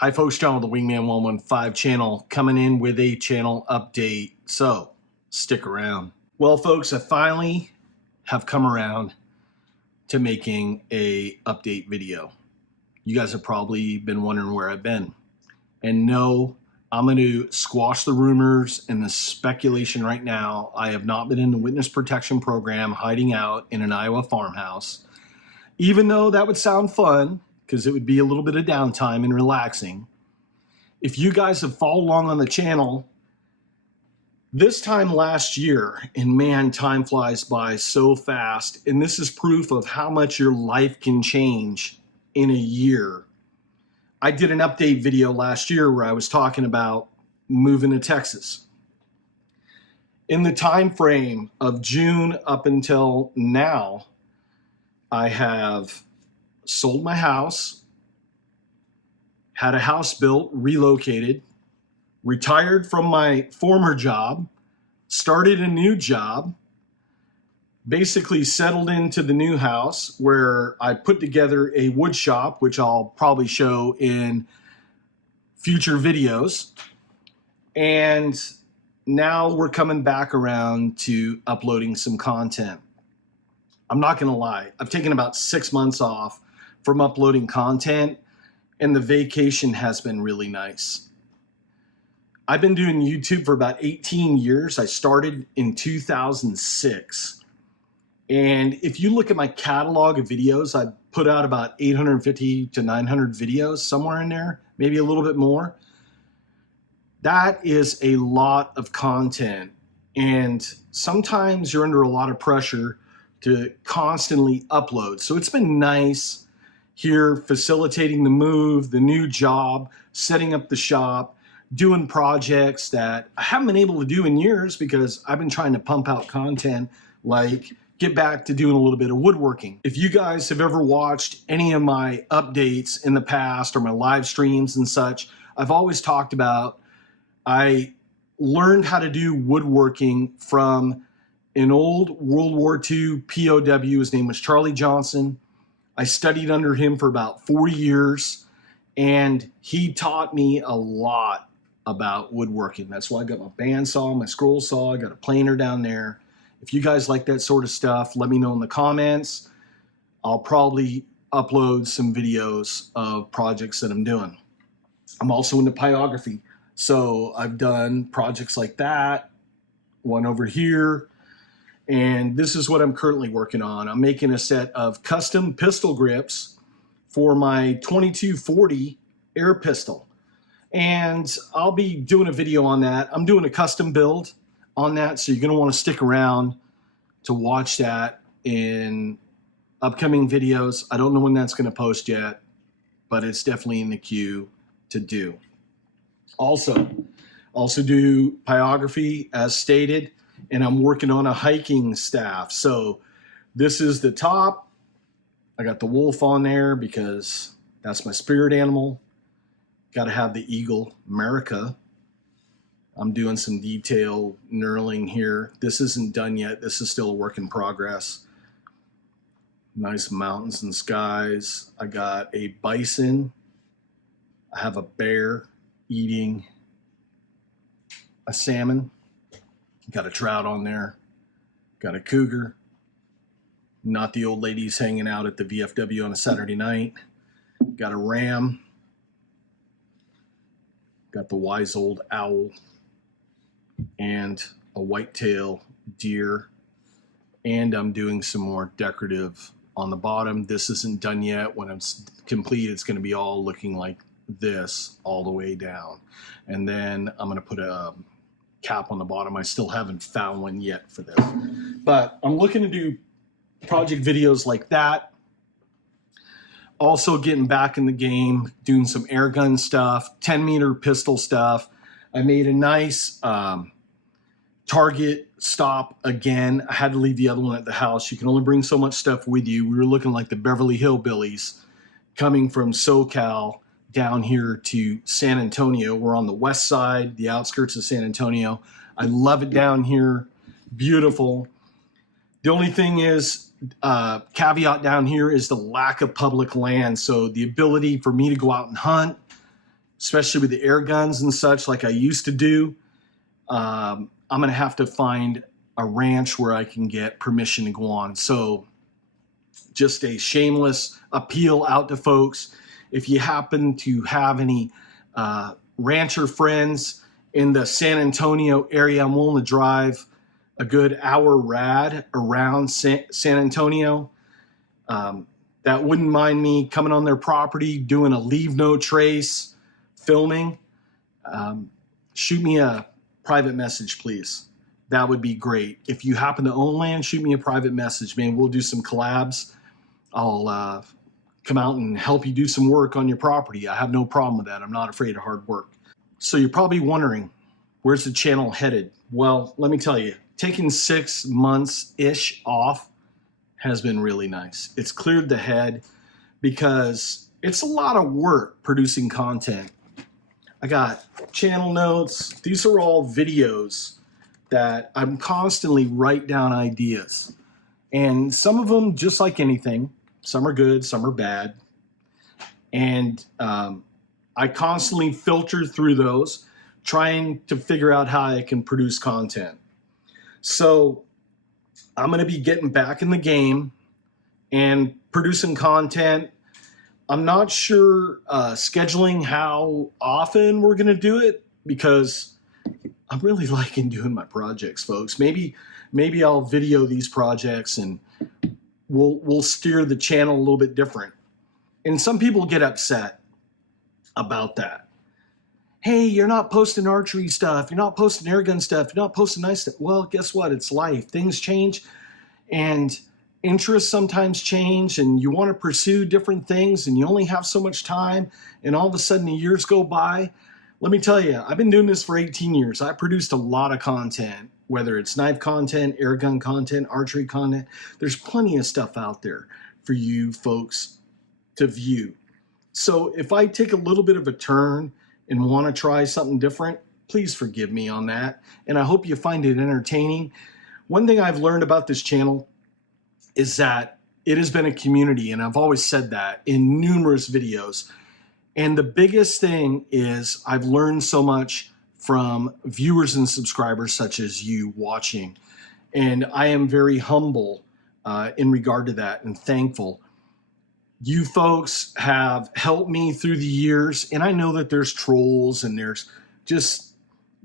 Hi folks, John with the Wingman115 channel coming in with a channel update. So stick around. Well folks, I finally have come around to making a update video. You guys have probably been wondering where I've been. And no, I'm going to squash the rumors and the speculation right now. I have not been in the witness protection program hiding out in an Iowa farmhouse. Even though that would sound fun, because it would be a little bit of downtime and relaxing. If you guys have followed along on the channel, this time last year, and man, time flies by so fast, and this is proof of how much your life can change in a year. I did an update video last year where I was talking about moving to Texas. In the time frame of June up until now, I have sold my house, had a house built, relocated, retired from my former job, started a new job, basically settled into the new house where I put together a wood shop, which I'll probably show in future videos. And now we're coming back around to uploading some content. I'm not going to lie. I've taken about 6 months off from uploading content, and the vacation has been really nice. I've been doing YouTube for about 18 years. I started in 2006. And if you look at my catalog of videos, I put out about 850 to 900 videos, somewhere in there, maybe a little bit more. That is a lot of content. And sometimes you're under a lot of pressure to constantly upload. So it's been nice here facilitating the move, the new job, setting up the shop, doing projects that I haven't been able to do in years because I've been trying to pump out content, like get back to doing a little bit of woodworking. If you guys have ever watched any of my updates in the past or my live streams and such, I've always talked about I learned how to do woodworking from an old World War II POW. His name was Charlie Johnson. I studied under him for about 4 years, and he taught me a lot about woodworking. That's why I got my bandsaw, my scroll saw, I got a planer down there. If you guys like that sort of stuff, let me know in the comments. I'll probably upload some videos of projects that I'm doing. I'm also into pyrography, so I've done projects like that, one over here. And this is what I'm currently working on. I'm making a set of custom pistol grips for my 2240 air pistol. And I'll be doing a video on that. I'm doing a custom build on that, so you're going to want to stick around to watch that in upcoming videos. I don't know when that's going to post yet, but it's definitely in the queue to do. Also do pyrography as stated. And I'm working on a hiking staff. So this is the top. I got the wolf on there because that's my spirit animal. Got to have the eagle, America. I'm doing some detail knurling here. This isn't done yet. This is still a work in progress. Nice mountains and skies. I got a bison. I have a bear eating a salmon. Got a trout on there, got a cougar, not the old ladies hanging out at the VFW on a Saturday night, got a ram, got the wise old owl, and a whitetail deer, and I'm doing some more decorative on the bottom. This isn't done yet. When it's complete, it's going to be all looking like this all the way down. And then I'm going to put a cap on the bottom. I still haven't found one yet for this, but I'm looking to do project videos like that. Also getting back in the game, doing some air gun stuff, 10-meter pistol stuff. I made a nice target stop again. I had to leave the other one at the house. You can only bring so much stuff with you. We were looking like the Beverly Hillbillies coming from SoCal down here to San Antonio. We're on the west side, the outskirts of San Antonio. I love it down here. Beautiful. The only thing is, caveat down here is the lack of public land. So the ability for me to go out and hunt especially with the air guns and such like I used to do. I'm going to have to find a ranch where I can get permission to go on. So just a shameless appeal out to folks. If you happen to have any rancher friends in the San Antonio area, I'm willing to drive a good hour rad around San Antonio. That wouldn't mind me coming on their property, doing a leave no trace filming. Shoot me a private message, please. That would be great. If you happen to own land, shoot me a private message, man. We'll do some collabs. I'll come out and help you do some work on your property. I have no problem with that. I'm not afraid of hard work. So you're probably wondering, where's the channel headed? Well, let me tell you, taking 6 months-ish off has been really nice. It's cleared the head because it's a lot of work producing content. I got channel notes. These are all videos that I'm constantly write down ideas. And some of them, just like anything, some are good, some are bad. And I constantly filter through those, trying to figure out how I can produce content. So I'm going to be getting back in the game and producing content. I'm not sure scheduling how often we're going to do it because I'm really liking doing my projects, folks. Maybe I'll video these projects and we'll steer the channel a little bit different. And some people get upset about that. Hey, you're not posting archery stuff. You're not posting airgun stuff. You're not posting nice stuff. Well, guess what? It's life. Things change and interests sometimes change, and you want to pursue different things and you only have so much time, and all of a sudden the years go by. Let me tell you, I've been doing this for 18 years. I produced a lot of content, whether it's knife content, airgun content, archery content. There's plenty of stuff out there for you folks to view. So if I take a little bit of a turn and want to try something different, please forgive me on that. And I hope you find it entertaining. One thing I've learned about this channel is that it has been a community, and I've always said that in numerous videos. And the biggest thing is I've learned so much from viewers and subscribers such as you watching. And I am very humble in regard to that and thankful. You folks have helped me through the years, and I know that there's trolls and there's just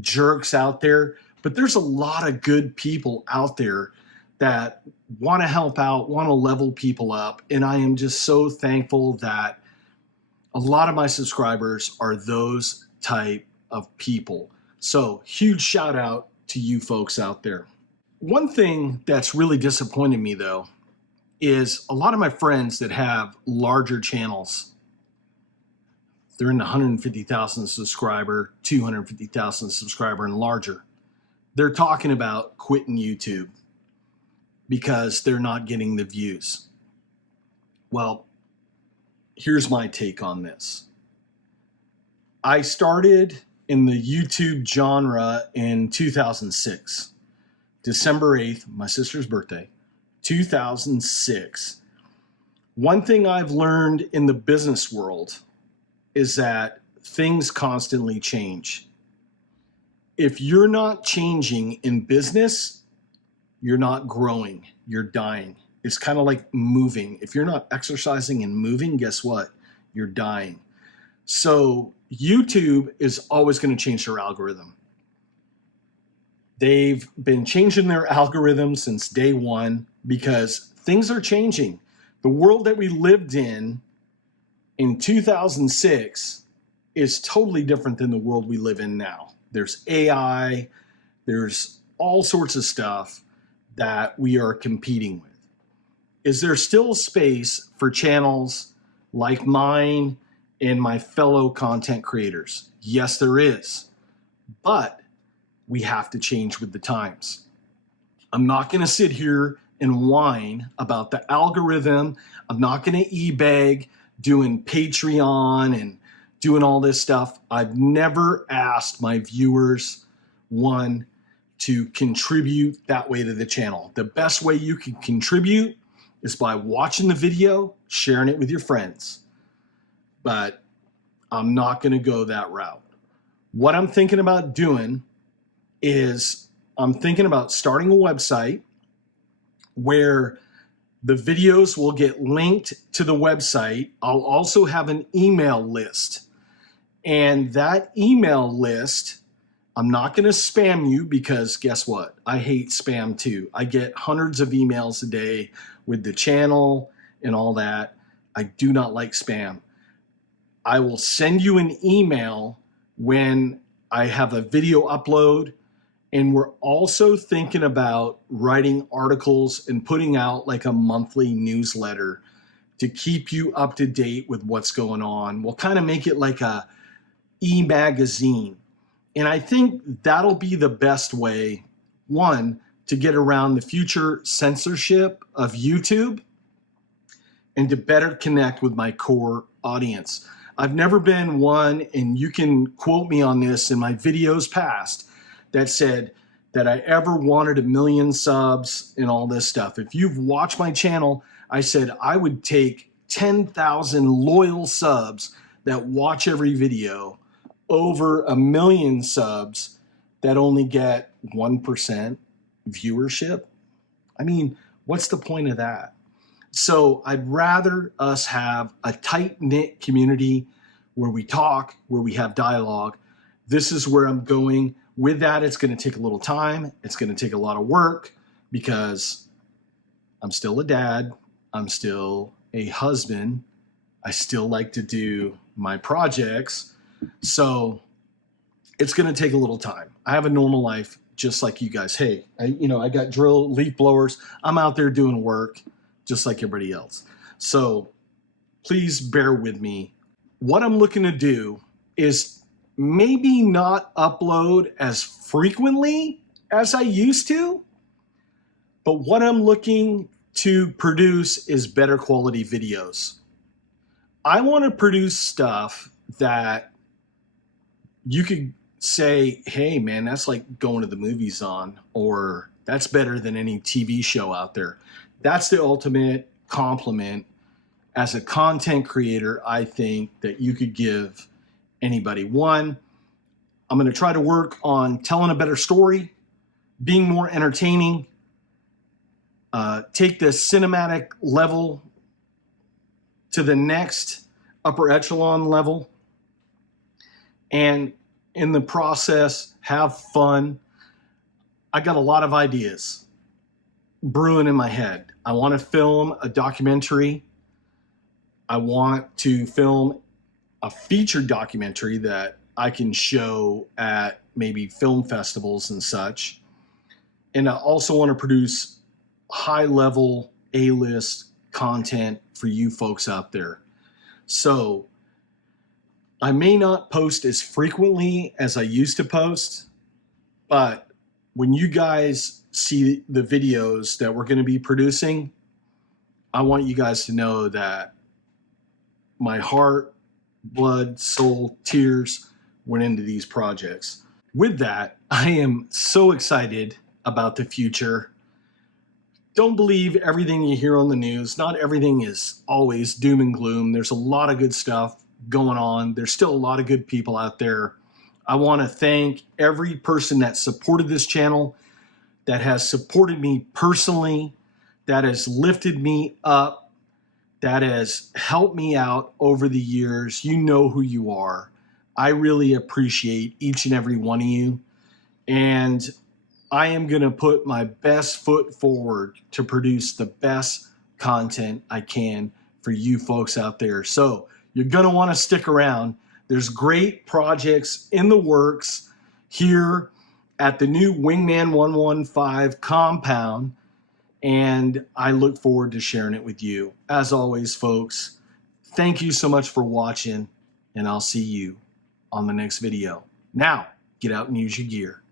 jerks out there, but there's a lot of good people out there that want to help out, want to level people up. And I am just so thankful that a lot of my subscribers are those type of people. So huge shout out to you folks out there. One thing that's really disappointed me though is a lot of my friends that have larger channels, they're in the 150,000 subscriber, 250,000 subscriber and larger. They're talking about quitting YouTube because they're not getting the views. Well, here's my take on this. I started in the YouTube genre in 2006, December 8th, my sister's birthday, 2006. One thing I've learned in the business world is that things constantly change. If you're not changing in business, you're not growing, you're dying. It's kind of like moving. If you're not exercising and moving, guess what? You're dying. So YouTube is always going to change their algorithm. They've been changing their algorithm since day one because things are changing. The world that we lived in 2006 is totally different than the world we live in now. There's AI, there's all sorts of stuff that we are competing with. Is there still space for channels like mine and my fellow content creators? Yes, there is. But we have to change with the times. I'm not going to sit here and whine about the algorithm. I'm not going to e-beg doing Patreon and doing all this stuff. I've never asked my viewers, one, to contribute that way to the channel. The best way you can contribute is by watching the video, sharing it with your friends. But I'm not going to go that route. What I'm thinking about doing is I'm thinking about starting a website where the videos will get linked to the website. I'll also have an email list. And that email list, I'm not going to spam you because guess what? I hate spam too. I get hundreds of emails a day with the channel and all that. I do not like spam. I will send you an email when I have a video upload. And we're also thinking about writing articles and putting out like a monthly newsletter to keep you up to date with what's going on. We'll kind of make it like a e-magazine. And I think that'll be the best way, one, to get around the future censorship of YouTube and to better connect with my core audience. I've never been one, and you can quote me on this in my videos past, that said that I ever wanted 1 million subs and all this stuff. If you've watched my channel, I said I would take 10,000 loyal subs that watch every video over 1 million subs that only get 1% viewership. I mean, what's the point of that? So I'd rather us have a tight-knit community where we talk, where we have dialogue. This is where I'm going. With that, it's going to take a little time. It's going to take a lot of work because I'm still a dad. I'm still a husband. I still like to do my projects. So it's going to take a little time. I have a normal life just like you guys. Hey, I got drill leaf blowers. I'm out there doing work just like everybody else. So please bear with me. What I'm looking to do is maybe not upload as frequently as I used to, but what I'm looking to produce is better quality videos. I want to produce stuff that you could say, hey man, that's like going to the movies on, or that's better than any TV show out there. That's the ultimate compliment as a content creator, I think, that you could give anybody. One, I'm going to try to work on telling a better story, being more entertaining, take the cinematic level to the next upper echelon level, and in the process, have fun. I got a lot of ideas brewing in my head. I want to film a documentary. I want to film a featured documentary that I can show at maybe film festivals and such. And I also want to produce high-level A-list content for you folks out there. So I may not post as frequently as I used to post, but when you guys see the videos that we're going to be producing, I want you guys to know that my heart, blood, soul, tears went into these projects. With that, I am so excited about the future. Don't believe everything you hear on the news. Not everything is always doom and gloom. There's a lot of good stuff going on. There's still a lot of good people out there. I want to thank every person that supported this channel, that has supported me personally, that has lifted me up, that has helped me out over the years. You know who you are. I really appreciate each and every one of you. And I am going to put my best foot forward to produce the best content I can for you folks out there. So you're going to want to stick around. There's great projects in the works here at the new Wingman115 compound, and I look forward to sharing it with you. As always, folks, thank you so much for watching, and I'll see you on the next video. Now, get out and use your gear.